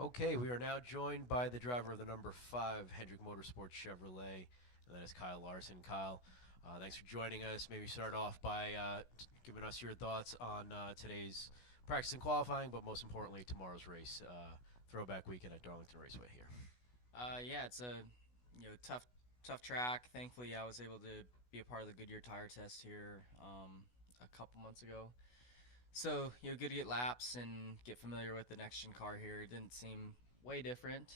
Okay, we are now joined by the driver of the number 5 Hendrick Motorsports Chevrolet, and that is Kyle Larson. Kyle, thanks for joining us. Maybe start off by giving us your thoughts on today's practice and qualifying, but most importantly, tomorrow's race, throwback weekend at Darlington Raceway here. Yeah, it's a tough track. Thankfully, I was able to be a part of the Goodyear tire test here a couple months ago. So good to get laps and get familiar with the next gen car here. It didn't seem way different,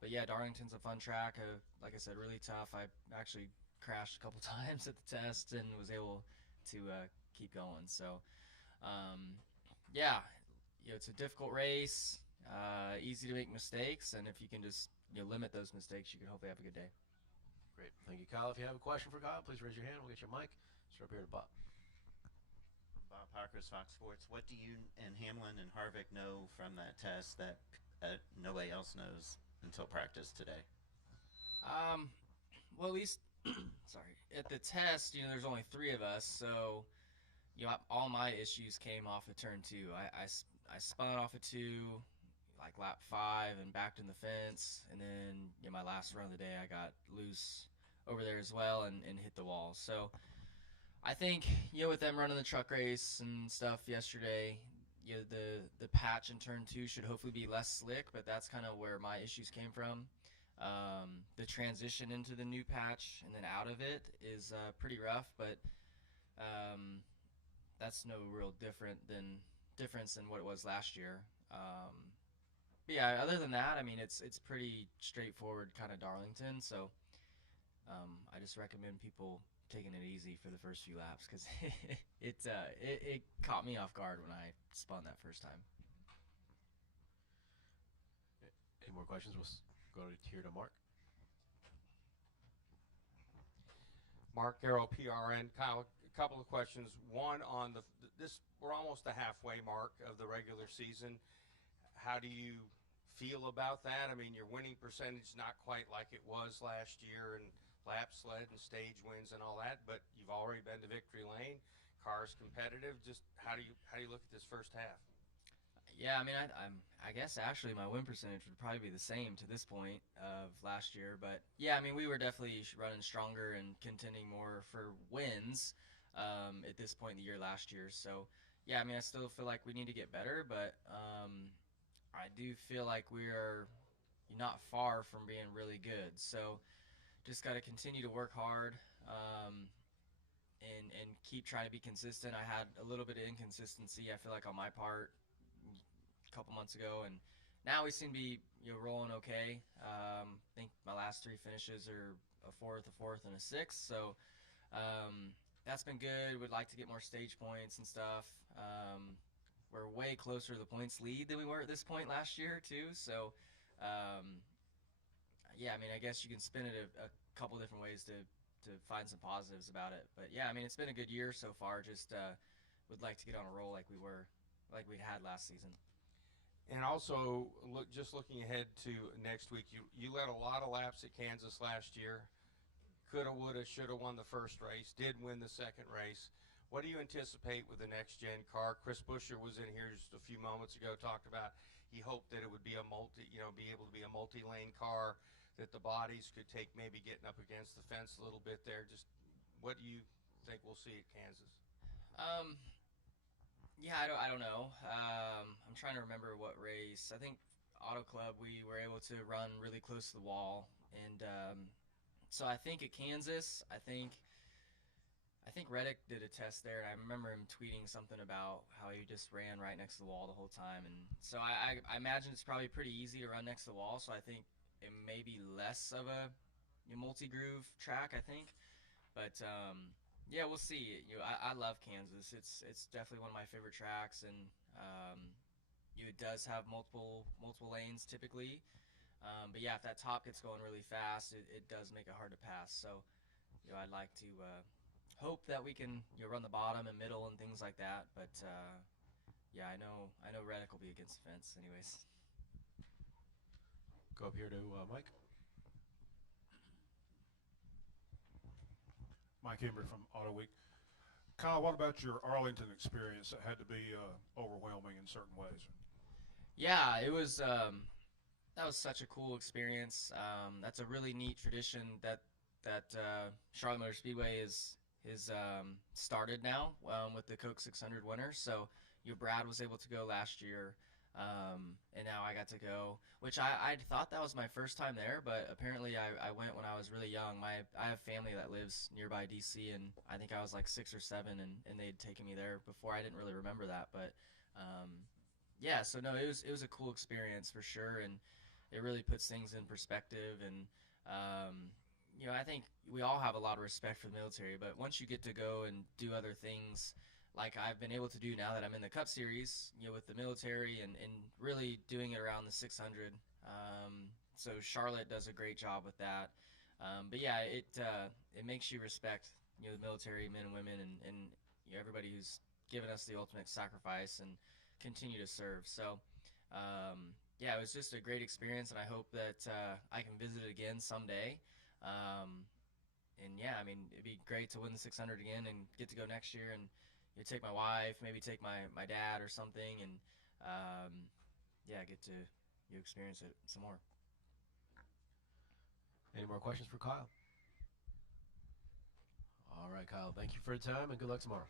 but yeah, Darlington's a fun track. Like I said, really tough. I actually crashed a couple times at the test and was able to keep going. So um, yeah, it's a difficult race. Easy to make mistakes, and if you can just limit those mistakes, you can hopefully have a good day. Great. Thank you, Kyle. If you have a question for Kyle, please raise your hand. We'll get you a mic. Start up here to Bob. Bob Parker's Fox Sports. What do you and Hamlin and Harvick know from that test that nobody else knows until practice today? Um, well, at least, sorry, at the test, there's only three of us, so all my issues came off of turn two. I spun off of two, like lap five, and backed in the fence, and then my last run of the day, I got loose over there as well and hit the wall. So I think with them running the truck race and stuff yesterday, the patch in turn two should hopefully be less slick, but that's kind of where my issues came from. The transition into the new patch and then out of it is pretty rough, but um, that's no real difference than what it was last year. But yeah, other than that, I mean, it's pretty straightforward kind of Darlington. So I just recommend people taking it easy for the first few laps because it caught me off guard when I spun that first time. Any more questions? We'll go here to Mark. Mark Garrow, PRN. Kyle, a couple of questions. One on this, we're almost the halfway mark of the regular season. How do you feel about that? I mean, your winning percentage not quite like it was last year, and lap sled and stage wins and all that, but you've already been to victory lane. Car's competitive. Just how do you look at this first half? Yeah, I mean, I guess actually my win percentage would probably be the same to this point of last year, but yeah, I mean, we were definitely running stronger and contending more for wins at this point in the year last year. So yeah, I mean, I still feel like we need to get better, but I do feel like we are not far from being really good. So just got to continue to work hard. And keep trying to be consistent. I had a little bit of inconsistency, I feel like, on my part a couple months ago, and now we seem to be rolling okay. I think my last three finishes are a fourth, and a sixth. So that's been good. Would like to get more stage points and stuff. We're way closer to the points lead than we were at this point last year too. So um, yeah, I mean, I guess you can spin it a couple different ways to find some positives about it. But yeah, I mean, it's been a good year so far. Just would like to get on a roll like we had last season. And also, just looking ahead to next week, you led a lot of laps at Kansas last year. Coulda, woulda, shoulda won the first race. Did win the second race. What do you anticipate with the next gen car? Chris Buescher was in here just a few moments ago, talked about he hoped that it would be be able to be a multi-lane car, that the bodies could take maybe getting up against the fence a little bit there. Just what do you think we'll see at Kansas? Um, yeah, I don't know. I'm trying to remember what race. I think Auto Club we were able to run really close to the wall, and so I think at Kansas, I think Reddick did a test there, and I remember him tweeting something about how he just ran right next to the wall the whole time. And so I imagine it's probably pretty easy to run next to the wall. So I think it may be less of a multi groove track. I think, but yeah, we'll see. I love Kansas. It's definitely one of my favorite tracks, and it does have multiple lanes typically. But yeah, if that top gets going really fast, it does make it hard to pass. So I'd like to hope that we can run the bottom and middle and things like that. But yeah, I know Reddick will be against the fence, anyways. Go up here to Mike. Mike Embry from Auto Week. Kyle, what about your Arlington experience that had to be overwhelming in certain ways? Yeah, it was. That was such a cool experience. That's a really neat tradition that Charlotte Motor Speedway is started now with the Coke 600 winners. So Brad was able to go last year, and now I got to go. Which I thought that was my first time there, but apparently I went when I was really young. I have family that lives nearby DC, and I think I was like 6 or 7, and they'd taken me there before. I didn't really remember that, but yeah. So no, it was a cool experience for sure, and it really puts things in perspective. And I think we all have a lot of respect for the military, but once you get to go and do other things like I've been able to do now that I'm in the Cup Series, with the military and really doing it around the 600. So Charlotte does a great job with that. But yeah, it makes you respect the military men and women and everybody who's given us the ultimate sacrifice and continue to serve. So yeah, it was just a great experience, and I hope that I can visit it again someday. And yeah, I mean, it'd be great to win the 600 again and get to go next year and take my wife, maybe take my dad or something, and yeah, get to experience it some more. Any more questions for Kyle? All right, Kyle. Thank you for your time, and good luck tomorrow.